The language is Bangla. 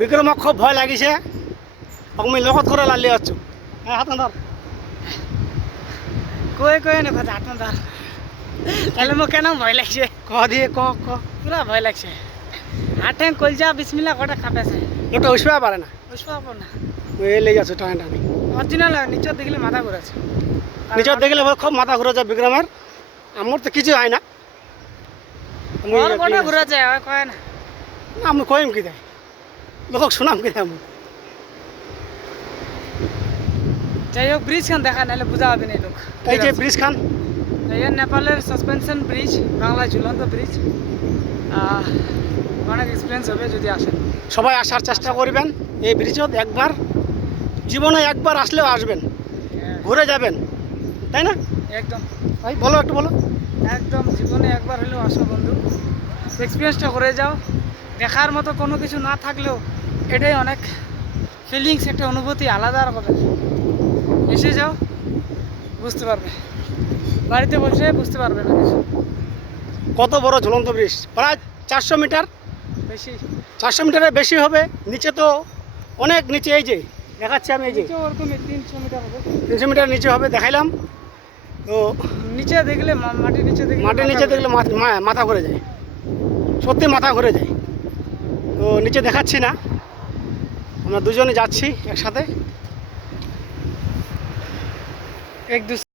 বিক্রমক খুব ভয় লাগিছে, আমি লগত করে লালি আছো। হ্যাঁ, হাত ধর। কয়ে না কথা হাত ধর। তাহলে মোক কেন ভয় লাগছে? ক দিয়ে ক পুরা ভয় লাগছে। হাটে কলজা বিসমিল্লাহ কটা খাপেছে। ওটা উঠবে পারে না, বুঝব না। ওই লেগে যাচ্ছে টানে টানে। অরিজিনাল নিচে দেখলে মাথা ঘুরেছে। নিচে দেখলে খুব মাথা ঘুরে যায় বিক্রমের। আমার তো কিছু হয় না। ওর কটা ঘুরেছে কয় না। আমি কইম কি দেয়, লোক শুনাম কি দেয়। যাই হোক ব্রিজ খান দেখা নাহলে বোঝা হবে না লোক। এই যে ব্রিজ খান, এই নেপালের সাসপেনশন ব্রিজ, বাংলায় ঝুলন্ত ব্রিজ। অনেক এক্সপিরিয়েন্স হবে যদি আসেন। সবাই আসার চেষ্টা করবেন। এই ব্রিজে একবার জীবনে একবার আসলেও আসবেন, ঘুরে যাবেন, তাই না? একদম ভাই বলো, একটু বলো। একদম জীবনে একবার হলেও আসো বন্ধু, এক্সপিরিয়েন্সটা করে যাও। দেখার মতো কোনো কিছু না থাকলেও এটাই অনেক ফিলিংস, একটা অনুভূতি আলাদা রকমের। এসে যাও, বুঝতে পারবে। বাড়িতে বসে বুঝতে পারবে না কিছু। কত বড় ঝুলন্ত ব্রিজ, প্রায় 400 মিটার, বেশি 400 মিটারের বেশি হবে। নিচে তো অনেক নিচে, এই যে দেখাচ্ছি আমি, এই যে ওরকমই 300 মিটার হবে। 300 মিটার নিচে হবে, দেখাইলাম তো। নিচে দেখলে মাটির নিচে দেখলে মাটির নিচে দেখলে মাথা ঘুরে যায়, সত্যি মাথা ঘুরে যায়। তো নিচে দেখাচ্ছি না, আমরা দুজনে যাচ্ছি একসাথে। এক